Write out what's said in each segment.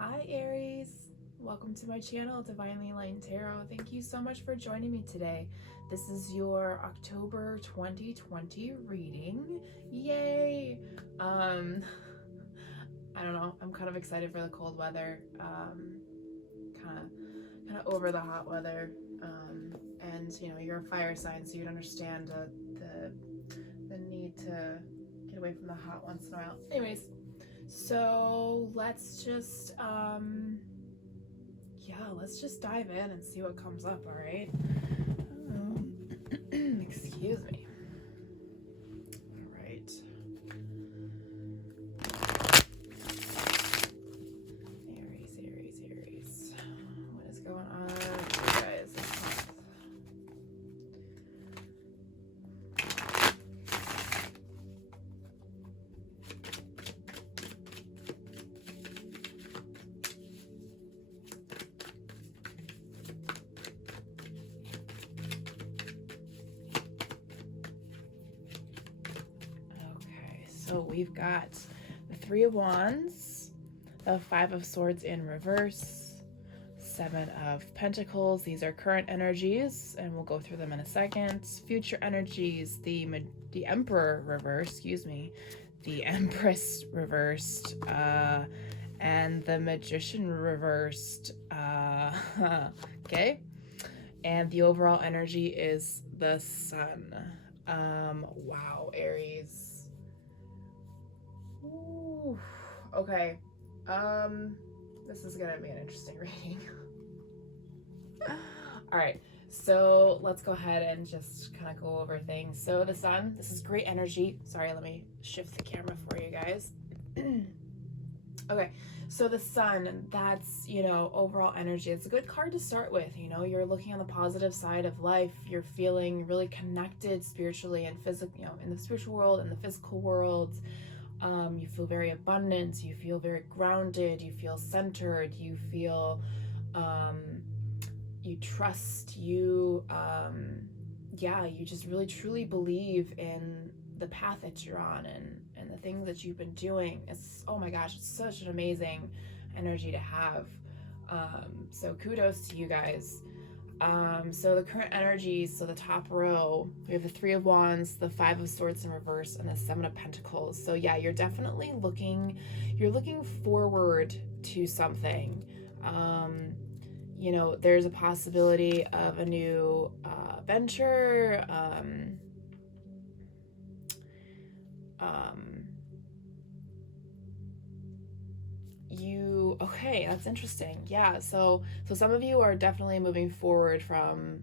Hi Aries, welcome to my channel, Divinely Light Tarot. Thank you so much for joining me today. This is your October 2020 reading. Yay! I don't know, I'm kind of excited for the cold weather, kind of over the hot weather, and you know, you're a fire sign, so you'd understand the need to get away from the hot once in a while. Anyways, so let's just let's just dive in and see what comes up. All right. Excuse me. All right. Aries. What is going on with you guys this month? Okay, so we've got the Three of Wands, the Five of Swords in reverse, Seven of Pentacles. These are current energies, and we'll go through them in a second. Future energies, the Emperor reversed, the Empress reversed, and the Magician reversed. Okay, and the overall energy is the Sun. Wow, Aries. Ooh, okay. This is gonna be an interesting reading. All right, so let's go ahead and just kind of go over things. So the Sun, this is great energy. Sorry, let me shift the camera for you guys. Okay, so the Sun, that's, you know, overall energy. It's a good card to start with. You know, you're looking on the positive side of life. You're feeling really connected spiritually and physical, you know, in the spiritual world and the physical world. You feel very abundant. You feel very grounded. You feel centered. You feel, you trust. You just really truly believe in the path that you're on and the things that you've been doing. It's, oh my gosh, it's such an amazing energy to have. So kudos to you guys. So the current energies, so the top row, we have the Three of Wands, the Five of Swords in reverse, and the Seven of Pentacles. So yeah, you're definitely looking forward to something. You know, there's a possibility of a new venture. Okay, that's interesting. Yeah, so some of you are definitely moving forward from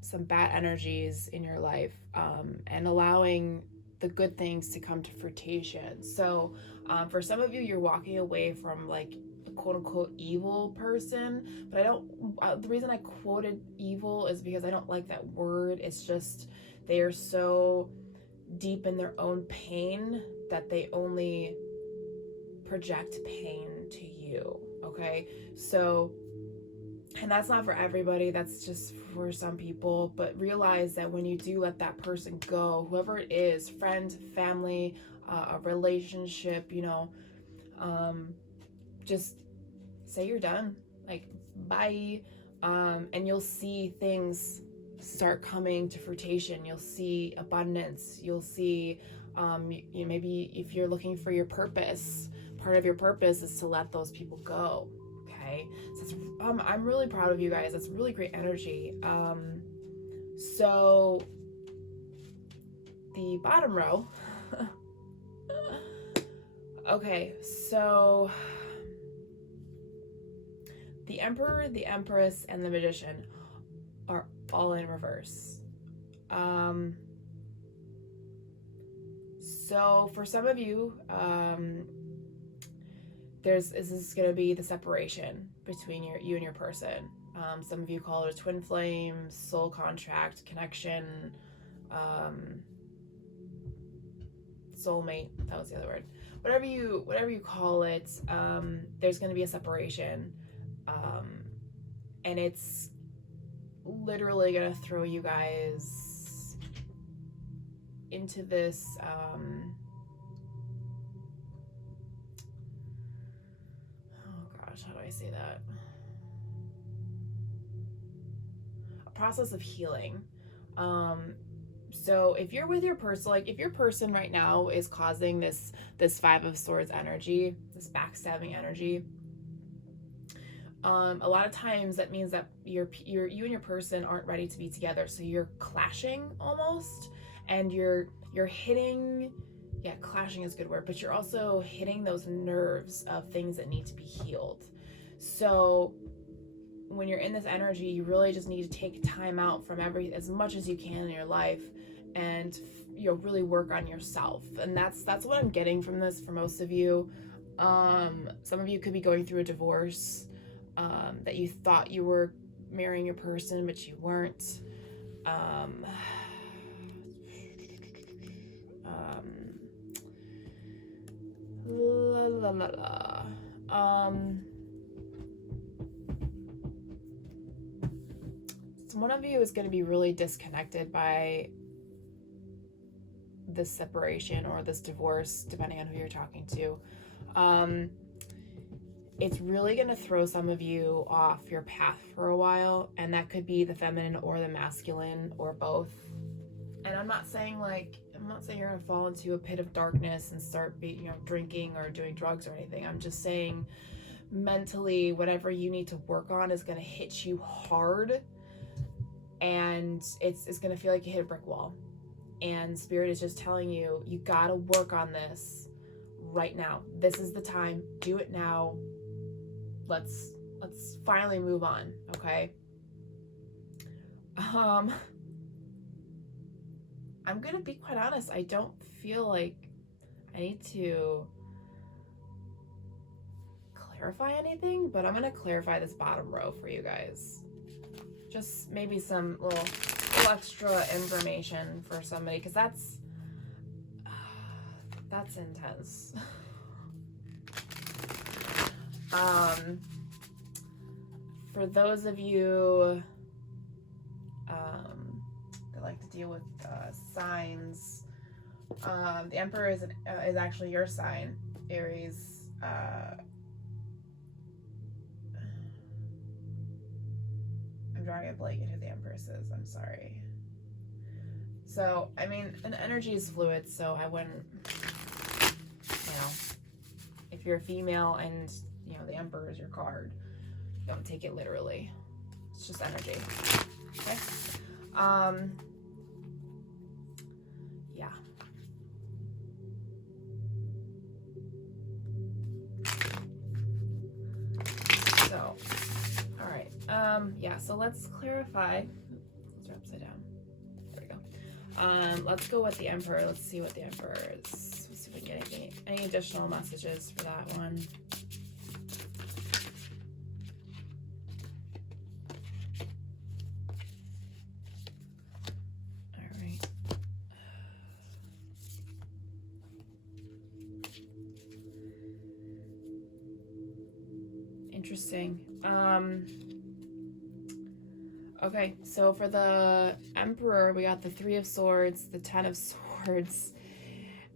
some bad energies in your life, and allowing the good things to come to fruition. So for some of you, you're walking away from like a quote unquote evil person, but I don't, the reason I quoted evil is because I don't like that word. It's just, they are so deep in their own pain that they only project pain to you. Okay, so, and that's not for everybody, that's just for some people. But realize that when you do let that person go, whoever it is, friend, family, a relationship, you know, just say you're done, like bye. And you'll see things start coming to fruition. You'll see abundance. You'll see, you maybe if you're looking for your purpose, part of your purpose is to let those people go. Okay, so I'm really proud of you guys. That's really great energy. So the bottom row. Okay, so the Emperor, the Empress, and the Magician are all in reverse. So for some of you, this is going to be the separation between you and your person. Some of you call it a twin flame, soul contract, connection, soulmate. That was the other word. Whatever you call it, there's going to be a separation, and it's literally going to throw you guys into this. Oh gosh, how do I say that? A process of healing. So if you're with your person, like if your person right now is causing this Five of Swords energy, this backstabbing energy, a lot of times that means that you and your person aren't ready to be together. So you're clashing almost, and you're hitting, yeah, clashing is a good word, but you're also hitting those nerves of things that need to be healed. So when you're in this energy, you really just need to take time out from as much as you can in your life, and really work on yourself. And that's what I'm getting from this for most of you. Some of you could be going through a divorce, that you thought you were marrying your person, but you weren't. La, la, la, la. So one of you is going to be really disconnected by this separation or this divorce, depending on who you're talking to. It's really going to throw some of you off your path for a while, and that could be the feminine or the masculine or both. And I'm not saying you're going to fall into a pit of darkness and start drinking or doing drugs or anything. I'm just saying mentally, whatever you need to work on is going to hit you hard, and it's going to feel like you hit a brick wall. And Spirit is just telling you, you got to work on this right now. This is the time. Do it now. Let's finally move on, okay? I'm gonna be quite honest. I don't feel like I need to clarify anything, but I'm gonna clarify this bottom row for you guys. Just maybe some little extra information for somebody, because that's intense. For those of you that like to deal with signs, the Emperor is actually your sign, Aries. I'm drawing a blank into the Empress is. I'm sorry. So, I mean, an energy is fluid, so I wouldn't, if you're a female and, the Emperor is your card, don't take it literally. It's just energy. Okay? Yeah. So, all right. Yeah, so let's clarify. Let's do upside down. There we go. Let's go with the Emperor. Let's see what the Emperor is. Let's see if we can get any additional messages for that one. All right. Interesting. Okay, so for the Emperor, we got the Three of Swords, the Ten of Swords,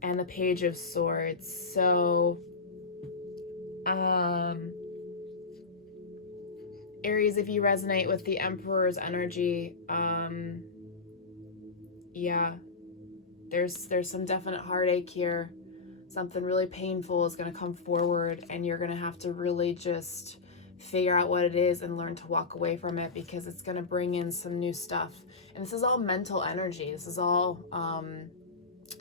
and the Page of Swords. So, Aries, if you resonate with the Emperor's energy, yeah, there's some definite heartache here. Something really painful is going to come forward, and you're going to have to really just figure out what it is and learn to walk away from it, because it's going to bring in some new stuff. And this is all mental energy. This is all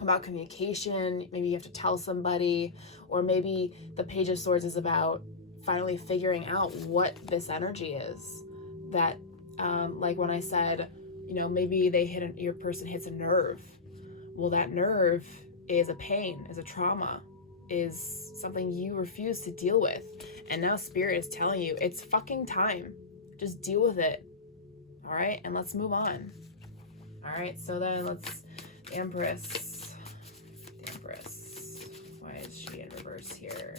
about communication. Maybe you have to tell somebody, or maybe the Page of Swords is about finally figuring out what this energy is. That, like when I said, maybe your person hits a nerve. Well, that nerve is a pain, is a trauma, is something you refuse to deal with. And now Spirit is telling you, it's fucking time. Just deal with it. All right? And let's move on. All right? So then the Empress. The Empress. Why is she in reverse here?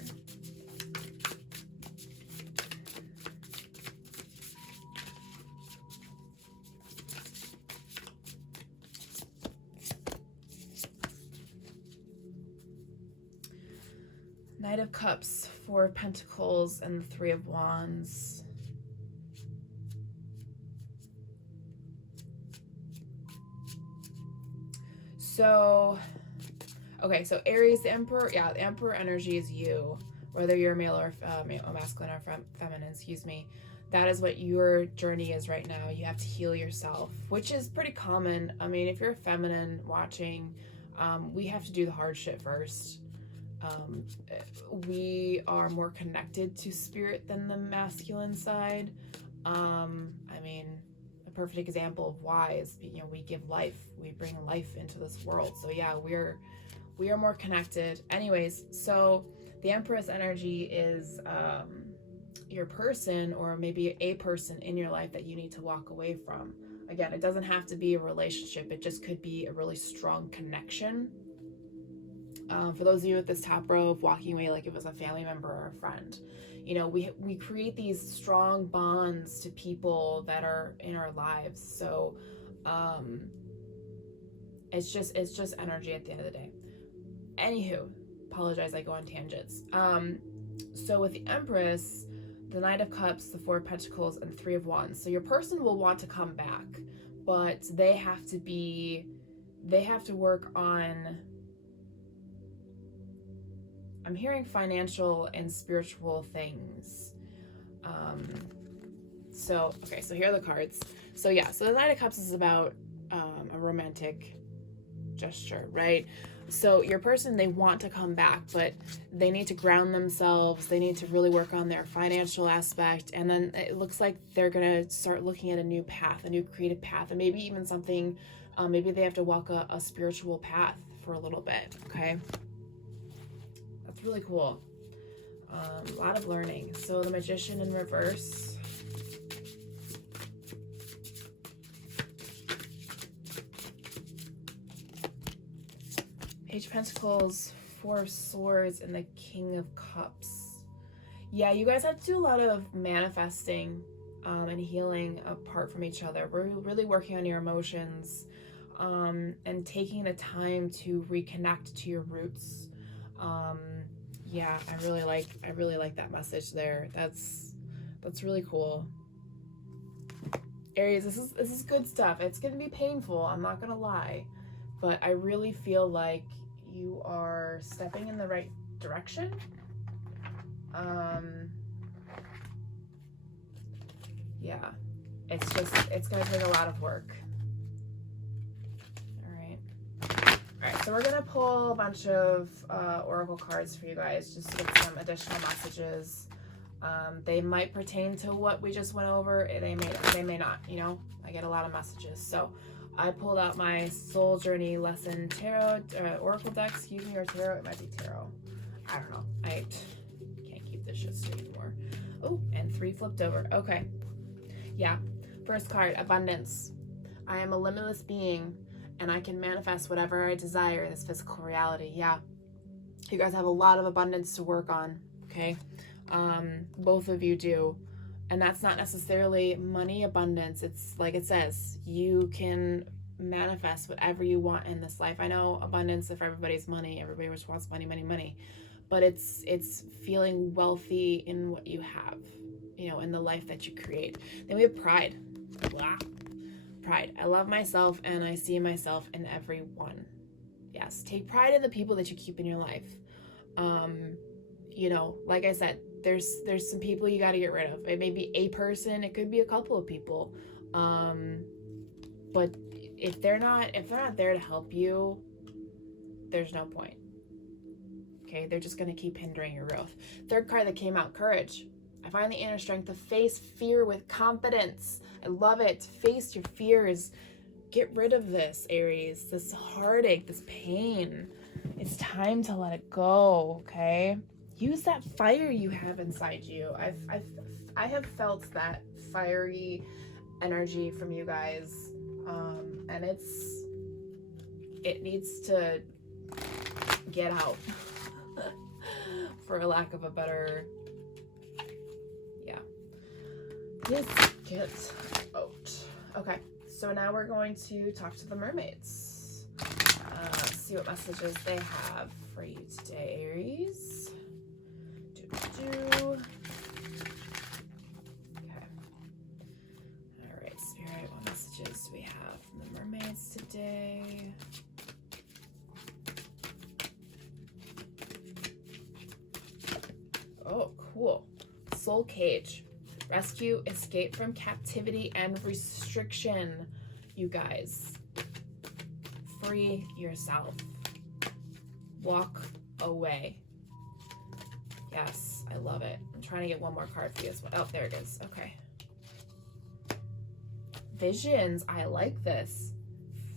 Knight of Cups, Four of Pentacles and the Three of Wands. So, okay, so Aries, the Emperor, yeah, the Emperor energy is you, whether you're male or masculine or feminine, excuse me. That is what your journey is right now. You have to heal yourself, which is pretty common. I mean, if you're feminine watching, we have to do the hard shit first. We are more connected to spirit than the masculine side. I mean, a perfect example of why is, you know, we give life, we bring life into this world. So yeah, we are more connected. Anyways, so the Empress energy is your person, or maybe a person in your life that you need to walk away from. Again, it doesn't have to be a relationship. It just could be a really strong connection. For those of you at this top row of walking away like it was a family member or a friend, you know, we create these strong bonds to people that are in our lives. So it's just energy at the end of the day. Anywho, apologize, I go on tangents. So with the Empress, the Knight of Cups, the Four of Pentacles, and Three of Wands. So your person will want to come back, but they have to work on, I'm hearing financial and spiritual things. So here are the cards. So yeah, so the Knight of Cups is about a romantic gesture, right? So your person, they want to come back, but they need to ground themselves. They need to really work on their financial aspect. And then it looks like they're going to start looking at a new path, a new creative path, and maybe even something, maybe they have to walk a spiritual path for a little bit, okay? That's really cool. A lot of learning. So the Magician in reverse. Page of Pentacles, Four of Swords, and the King of Cups. Yeah, you guys have to do a lot of manifesting and healing apart from each other. We're really working on your emotions and taking the time to reconnect to your roots. Yeah, I really like that message there. That's really cool. Aries, this is good stuff. It's gonna be painful, I'm not gonna lie, but I really feel like you are stepping in the right direction. Yeah, it's gonna take a lot of work. All right, so we're gonna pull a bunch of oracle cards for you guys, just to get some additional messages. They might pertain to what we just went over. They may not, you know, I get a lot of messages. So I pulled out my Soul Journey Lesson Tarot, Oracle deck, excuse me, or Tarot. It might be Tarot. I don't know. I can't keep this shit straight anymore. Oh, and 3 flipped over. Okay. Yeah. First card, Abundance. I am a limitless being, and I can manifest whatever I desire in this physical reality. Yeah. You guys have a lot of abundance to work on, okay? Both of you do. And that's not necessarily money abundance. It's like it says, you can manifest whatever you want in this life. I know abundance for everybody's money. Everybody just wants money, money, money. But it's feeling wealthy in what you have, you know, in the life that you create. Then we have pride. Blah. Pride. I love myself and I see myself in everyone. Yes, take pride in the people that you keep in your life. You know, like I said, there's some people you got to get rid of. It may be a person, it could be a couple of people. But if they're not there to help you, there's no point. Okay, they're just going to keep hindering your growth. Third card that came out, Courage. I find the inner strength to face fear with confidence. I love it. Face your fears. Get rid of this, Aries. This heartache, this pain. It's time to let it go, okay? Use that fire you have inside you. I have felt that fiery energy from you guys, and it needs to get out, for a lack of a better, yeah. Yes, get out. Okay, so now we're going to talk to the mermaids. See what messages they have for you today, Aries. do. Okay. All right, Spirit, what messages do we have from the mermaids today? Oh, cool. Soul Cage. Rescue, escape from captivity and restriction, you guys. Free yourself. Walk away. Yes, I love it. I'm trying to get one more card for you as well. Oh, there it is. Okay. Visions. I like this.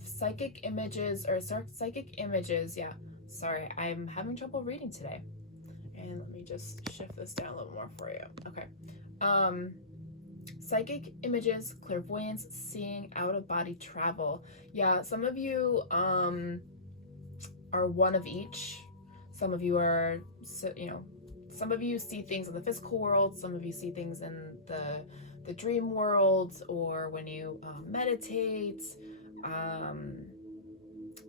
Psychic images, yeah. Sorry, I'm having trouble reading today. And let me just shift this down a little more for you. Okay. Psychic images, clairvoyance, seeing, out-of-body travel. Yeah, some of you are one of each. Some of you are, some of you see things in the physical world. Some of you see things in the dream world, or when you meditate,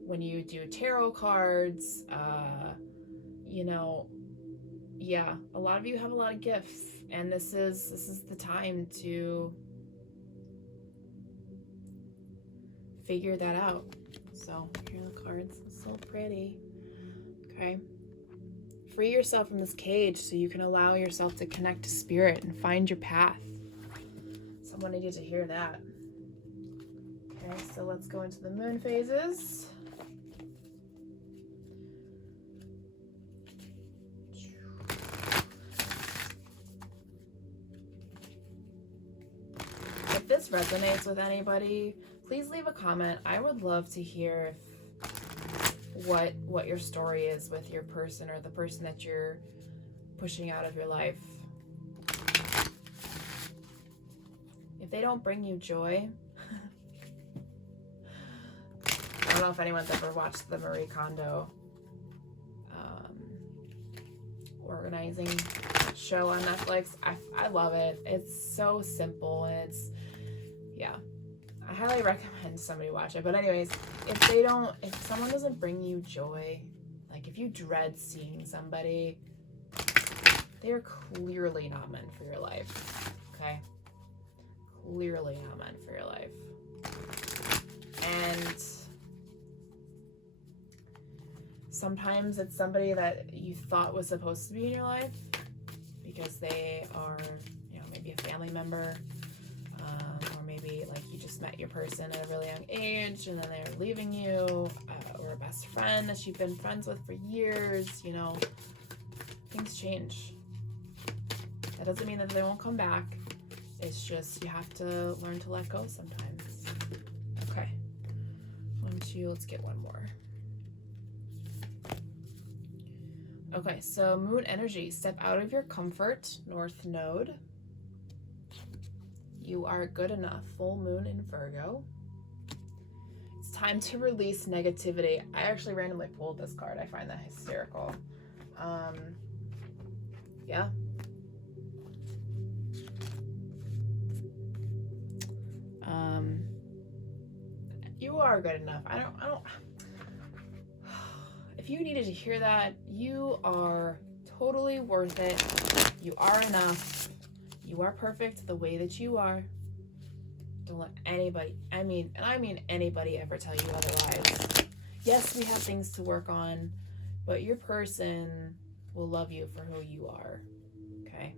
when you do tarot cards, yeah, a lot of you have a lot of gifts, and this is the time to figure that out. So here are the cards. It's so pretty. Okay. Free yourself from this cage so you can allow yourself to connect to spirit and find your path. Someone needed to hear that. Okay, so let's go into the moon phases. If this resonates with anybody, please leave a comment. I would love to hear what your story is with your person, or the person that you're pushing out of your life. If they don't bring you joy, I don't know if anyone's ever watched the Marie Kondo organizing show on Netflix. I love it. It's so simple, and yeah, I highly recommend somebody watch it. But anyways, if someone doesn't bring you joy, like if you dread seeing somebody, they are clearly not meant for your life. Okay, clearly not meant for your life. And sometimes it's somebody that you thought was supposed to be in your life because they are, maybe a family member, or maybe like you just met your person at a really young age and then they're leaving you, or a best friend that you've been friends with for years. Things change. That doesn't mean that they won't come back. It's just you have to learn to let go sometimes. Okay. 1, 2, let's get one more. Okay, so moon energy. Step out of your comfort, North Node. You are good enough. Full moon in Virgo. It's time to release negativity. I actually randomly pulled this card. I find that hysterical. Yeah. You are good enough. I don't If you needed to hear that, you are totally worth it. You are enough. You are perfect the way that you are. Don't let anybody, I mean anybody, ever tell you otherwise. Yes, we have things to work on, but your person will love you for who you are. Okay?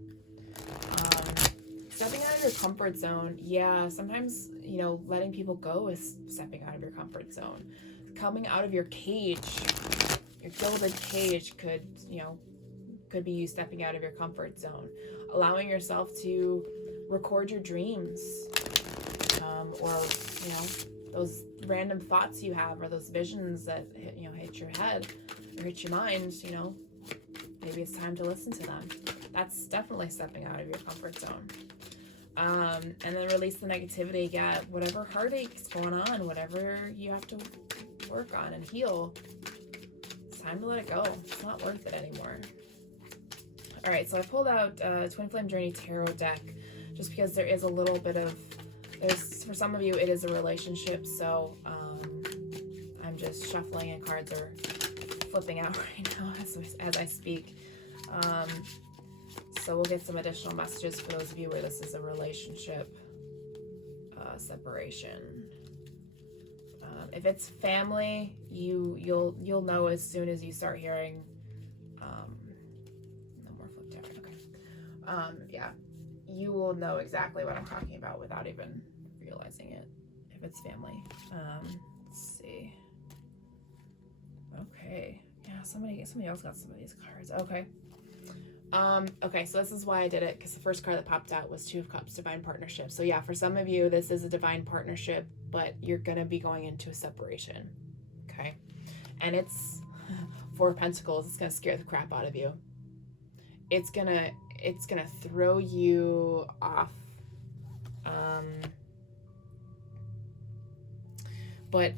Stepping out of your comfort zone. Yeah, sometimes, letting people go is stepping out of your comfort zone. Coming out of your cage, your gilded cage could be you stepping out of your comfort zone. Allowing yourself to record your dreams, or those random thoughts you have, or those visions that hit your head or hit your mind. Maybe it's time to listen to them. That's definitely stepping out of your comfort zone. And then release the negativity. Yeah, whatever heartache's going on, whatever you have to work on and heal, it's time to let it go. It's not worth it anymore. All right, so I pulled out Twin Flame Journey Tarot deck just because there is a little bit of, for some of you, it is a relationship, so I'm just shuffling and cards are flipping out right now as I speak. So we'll get some additional messages for those of you where this is a relationship separation. If it's family, you'll know as soon as you start hearing. No more flip down. Okay. Yeah, you will know exactly what I'm talking about without even realizing it. If it's family. Let's see. Okay. Yeah, somebody else got some of these cards. Okay. Okay, so this is why I did it, because the first card that popped out was Two of Cups, divine partnership. So yeah, for some of you, this is a divine partnership, but you're gonna be going into a separation. Okay. And it's Four of Pentacles. It's gonna scare the crap out of you. It's gonna throw you off. But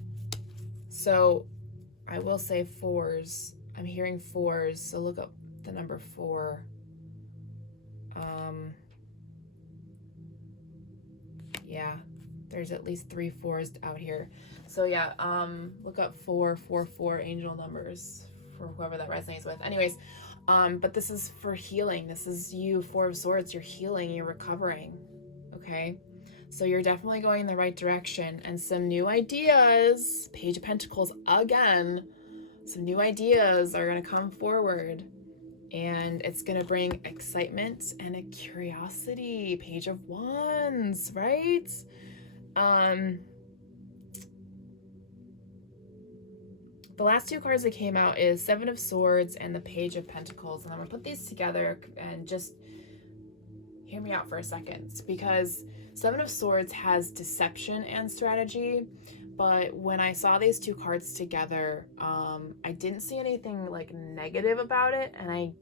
so I will say fours. I'm hearing fours, so look up the number 4. Yeah, there's at least 3 4s out here. So yeah, look up 444 angel numbers for whoever that resonates with. Anyways, but this is for healing. This is you, 4 of Swords. You're healing, you're recovering. Okay, so you're definitely going in the right direction, and some new ideas. Page of Pentacles again. Some new ideas are going to come forward, and it's going to bring excitement and a curiosity. Page of Wands, right? The last 2 cards that came out is 7 of Swords and the Page of Pentacles, and I'm going to put these together and just hear me out for a second, because 7 of Swords has deception and strategy. But when I saw these 2 cards together, I didn't see anything like negative about it, and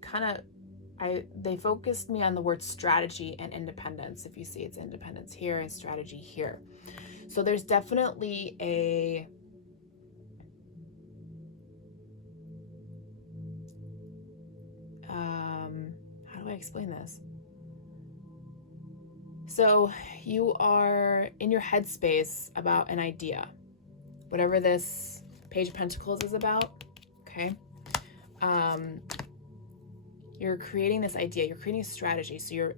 they focused me on the word strategy and independence. If you see, it's independence here and strategy here. So there's definitely a how do I explain this? So you are in your headspace about an idea, whatever this Page of Pentacles is about. Okay. You're creating this idea, you're creating a strategy. So you're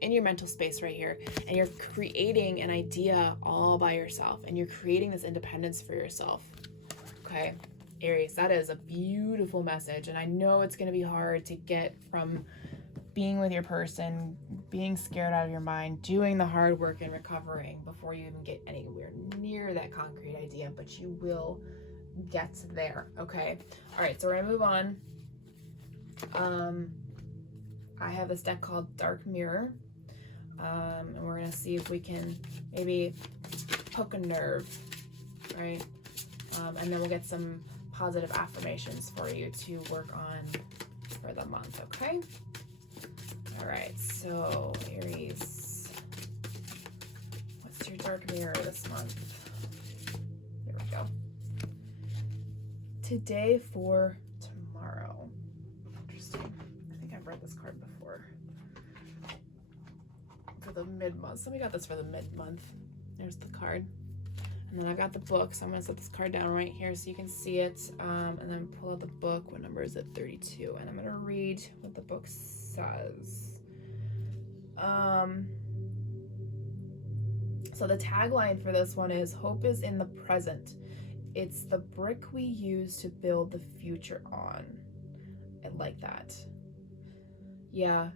in your mental space right here, and you're creating an idea all by yourself, and you're creating this independence for yourself. Okay, Aries, that is a beautiful message. And I know it's going to be hard to get from being with your person, being scared out of your mind, doing the hard work and recovering before you even get anywhere near that concrete idea, but you will get there. Okay. All right, so we're gonna move on. I have this deck called Dark Mirror, and we're gonna see if we can maybe poke a nerve, right? And then we'll get some positive affirmations for you to work on for the month. Okay. All right, so Aries, what's your dark mirror this month? Here we go. Today for tomorrow. Interesting. I think I've read this card before. For the mid-month. Somebody got this for the mid-month. There's the card. And then I got the book, so I'm going to set this card down right here so you can see it. And then pull out the book. What number is it? 32. And I'm going to read what the book says. So the tagline for this one is, hope is in the present. It's the brick we use to build the future on. I like that. Yeah.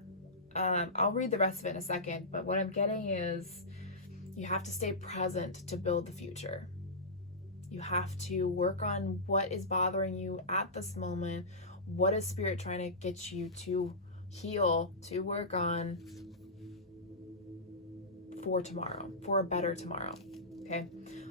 I'll read the rest of it in a second, but what I'm getting is you have to stay present to build the future. You have to work on what is bothering you at this moment. What is Spirit trying to get you to heal, to work on for tomorrow, for a better tomorrow. Okay.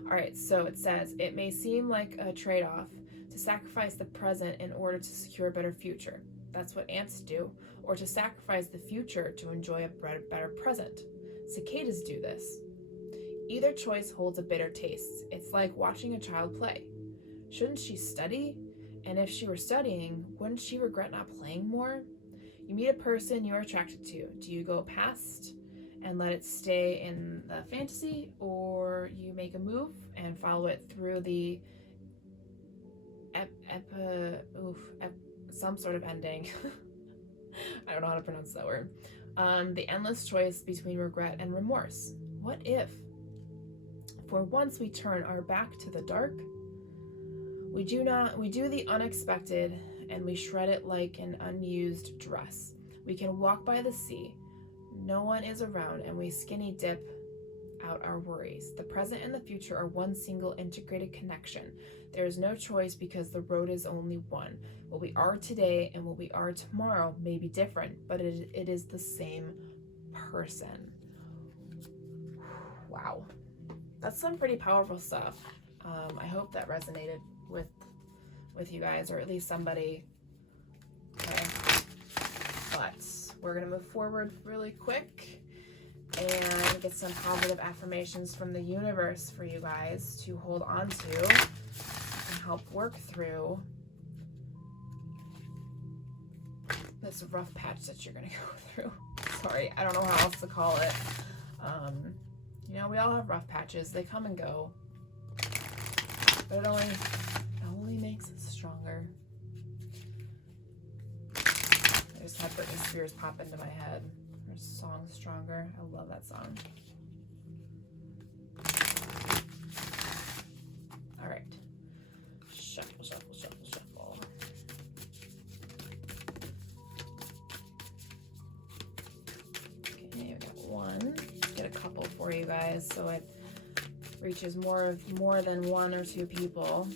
All right. So it says, it may seem like a trade-off to sacrifice the present in order to secure a better future. That's what ants do. Or to sacrifice the future to enjoy a better present. Cicadas do this. Either choice holds a bitter taste. It's like watching a child play. Shouldn't she study? And if she were studying, wouldn't she regret not playing more? You meet a person you're attracted to. Do you go past and let it stay in the fantasy, or you make a move and follow it through the some sort of ending? I don't know how to pronounce that word. The endless choice between regret and remorse. What if, for once, we turn our back to the dark? We do the unexpected, and we shred it like an unused dress. We can walk by the sea. No one is around, and we skinny dip out our worries. The present and the future are one single integrated connection. There is no choice because the road is only one. What we are today and what we are tomorrow may be different, but it is the same person. Wow. That's some pretty powerful stuff. I hope that resonated with you guys, or at least somebody. Okay. But we're going to move forward really quick and get some positive affirmations from the universe for you guys to hold on to and help work through this rough patch that you're going to go through. Sorry, I don't know how else to call it. You know, we all have rough patches. They come and go. But it only makes us stronger. I just had Britney Spears pop into my head. Her song Stronger. I love that song. All right. Shuffle, shuffle, shuffle, shuffle. Okay, we got one. Get a couple for you guys so it reaches more than one or two people.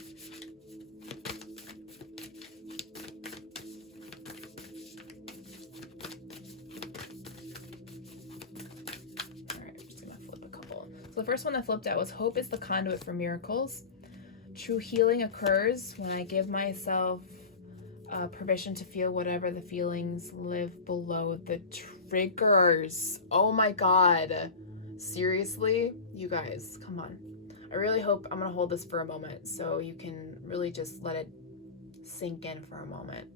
The first one that flipped out was hope is the conduit for miracles. True healing occurs when I give myself permission to feel whatever the feelings live below the triggers. Oh my God. Seriously? You guys, come on. I really hope I'm going to hold this for a moment so you can really just let it sink in for a moment.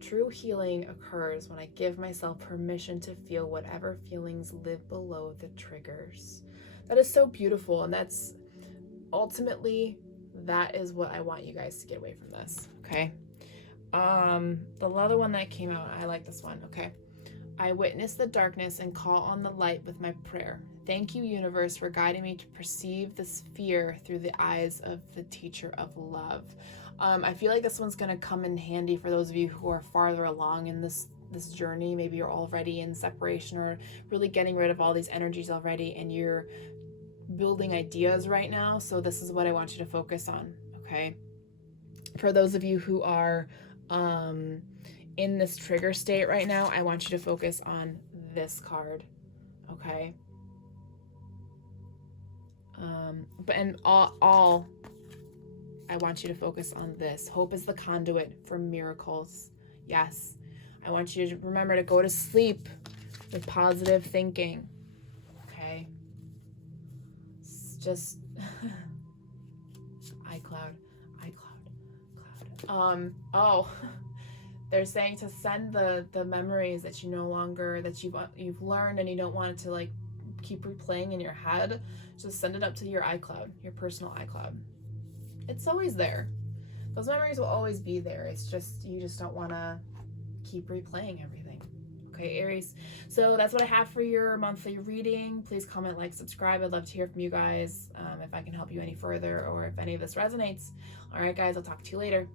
True healing occurs when I give myself permission to feel whatever feelings live below the triggers. That is so beautiful, and that's ultimately, that is what I want you guys to get away from this, okay? The other one that came out, I like this one, okay? I witness the darkness and call on the light with my prayer. Thank you, universe, for guiding me to perceive this fear through the eyes of the teacher of love. I feel like this one's going to come in handy for those of you who are farther along in this journey. Maybe you're already in separation or really getting rid of all these energies already, and you're building ideas right now. So this is what I want you to focus on, okay? For those of you who are in this trigger state right now, I want you to focus on this card, okay? All I want you to focus on this. Hope is the conduit for miracles. Yes. I want you to remember to go to sleep with positive thinking. Okay? It's just iCloud. Oh, they're saying to send the memories that you no longer, that you've learned and you don't want it to like keep replaying in your head. Just send it up to your iCloud, your personal iCloud. It's always there. Those memories will always be there. It's just, you just don't want to keep replaying everything. Okay, Aries. So that's what I have for your monthly reading. Please comment, like, subscribe. I'd love to hear from you guys if I can help you any further or if any of this resonates. All right, guys, I'll talk to you later.